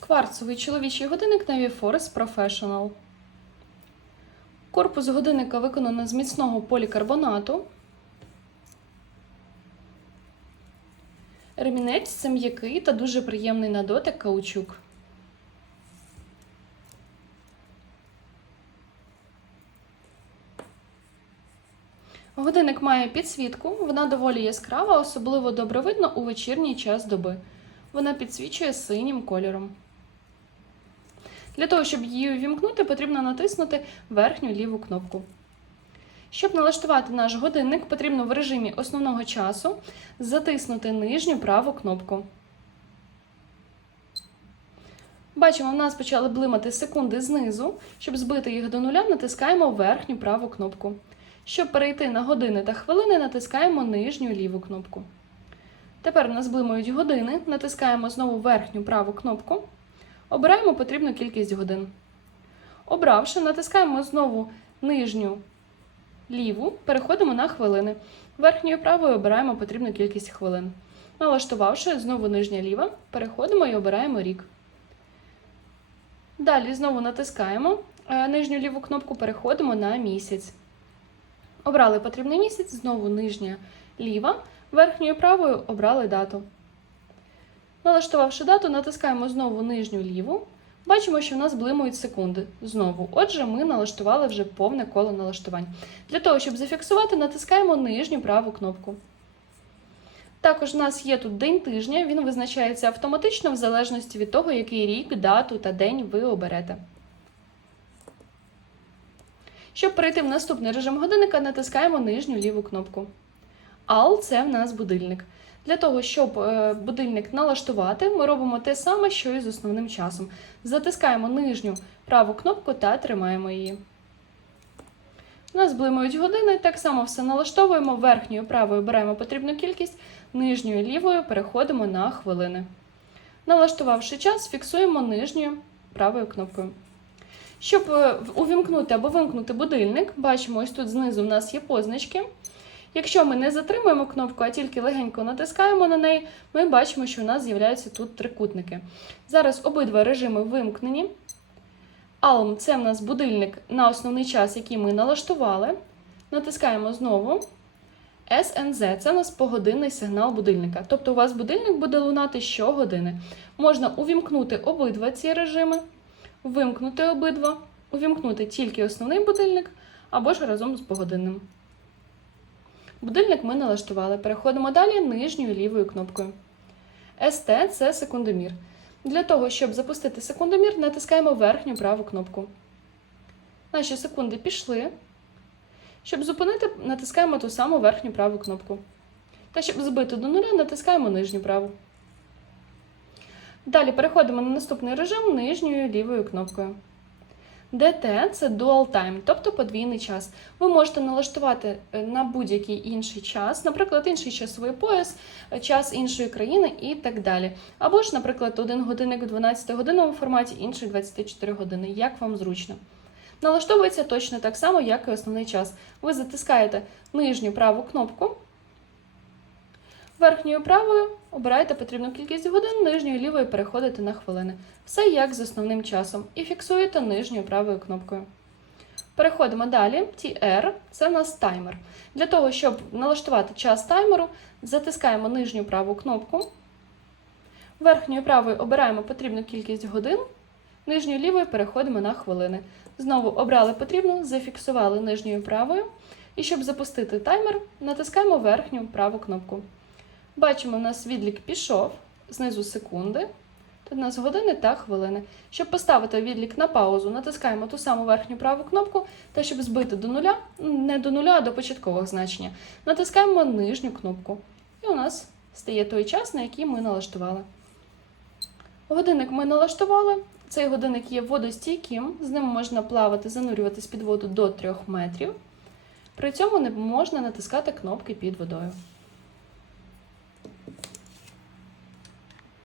Кварцевий чоловічий годинник Navy Force Professional. Корпус годинника виконано з міцного полікарбонату. Ремінець це м'який та дуже приємний на дотик каучук. Годинник має підсвітку, вона доволі яскрава, особливо добре видно у вечірній час доби. Вона підсвічує синім кольором. Для того, щоб її увімкнути, потрібно натиснути верхню ліву кнопку. Щоб налаштувати наш годинник, потрібно в режимі основного часу затиснути нижню праву кнопку. Бачимо, в нас почали блимати секунди знизу. Щоб збити їх до нуля, натискаємо верхню праву кнопку. Щоб перейти на години та хвилини, натискаємо нижню ліву кнопку. Тепер у нас блимають години, натискаємо знову верхню праву кнопку. Обираємо потрібну кількість годин. Обравши, натискаємо знову нижню ліву, переходимо на хвилини. Верхньою правою обираємо потрібну кількість хвилин. Налаштувавши знову нижня ліва, переходимо і обираємо рік. Далі знову натискаємо е, нижню ліву кнопку, переходимо на місяць. Обрали потрібний місяць, знову нижня ліва, верхньою правою обрали дату. Налаштувавши дату, натискаємо знову нижню ліву. Бачимо, що в нас блимають секунди. Знову. Отже, ми налаштували вже повне коло налаштувань. Для того, щоб зафіксувати, натискаємо нижню праву кнопку. Також у нас є тут день тижня, він визначається автоматично в залежності від того, який рік, дату та день ви оберете. Щоб перейти в наступний режим годинника, натискаємо нижню ліву кнопку. AL – це в нас будильник. Для того, щоб е, будильник налаштувати, ми робимо те саме, що і з основним часом. Затискаємо нижню праву кнопку та тримаємо її. У нас блимають години, так само все налаштовуємо. Верхньою правою беремо потрібну кількість, нижньою лівою переходимо на хвилини. Налаштувавши час, фіксуємо нижньою правою кнопкою. Щоб е, увімкнути або вимкнути будильник, бачимо, ось тут знизу в нас є позначки. Якщо ми не затримуємо кнопку, а тільки легенько натискаємо на неї, ми бачимо, що у нас з'являються тут трикутники. Зараз обидва режими вимкнені. Alarm – це в нас будильник на основний час, який ми налаштували. Натискаємо знову. SNZ – це у нас погодинний сигнал будильника. Тобто у вас будильник буде лунати щогодини. Можна увімкнути обидва ці режими, вимкнути обидва, увімкнути тільки основний будильник або ж разом з погодинним. Будильник ми налаштували. Переходимо далі нижньою лівою кнопкою. ST – це секундомір. Для того, щоб запустити секундомір, натискаємо верхню праву кнопку. Наші секунди пішли. Щоб зупинити, натискаємо ту саму верхню праву кнопку. Та щоб збити до нуля, натискаємо нижню праву. Далі переходимо на наступний режим нижньою лівою кнопкою. DT – це Dual Time, тобто подвійний час. Ви можете налаштувати е, на будь-який інший час, наприклад, інший часовий пояс, е, час іншої країни і так далі. Або ж, наприклад, один годинник у 12-годинному форматі, інший 24 години, як вам зручно. Налаштовується точно так само, як і основний час. Ви затискаєте нижню праву кнопку. Верхньою правою обираєте потрібну кількість годин, нижньою лівою переходите на хвилини. Все як з основним часом. І фіксуєте нижньою правою кнопкою. Переходимо далі. TR це в нас таймер. Для того, щоб налаштувати час таймеру, затискаємо нижню праву кнопку. Верхньою правою обираємо потрібну кількість годин, нижньою лівою переходимо на хвилини. Знову обрали потрібну, зафіксували нижньою правою. І щоб запустити таймер, натискаємо верхню праву кнопку. Бачимо, у нас відлік пішов, знизу секунди. Тут у нас години та хвилини. Щоб поставити відлік на паузу, натискаємо ту саму верхню праву кнопку, та щоб збити до нуля, не до нуля, а до початкового значення, натискаємо нижню кнопку. І у нас стає той час, на який ми налаштували. Годинник ми налаштували. Цей годинник є водостійким, з ним можна плавати, занурюватись під воду до 3 метрів. При цьому не можна натискати кнопки під водою.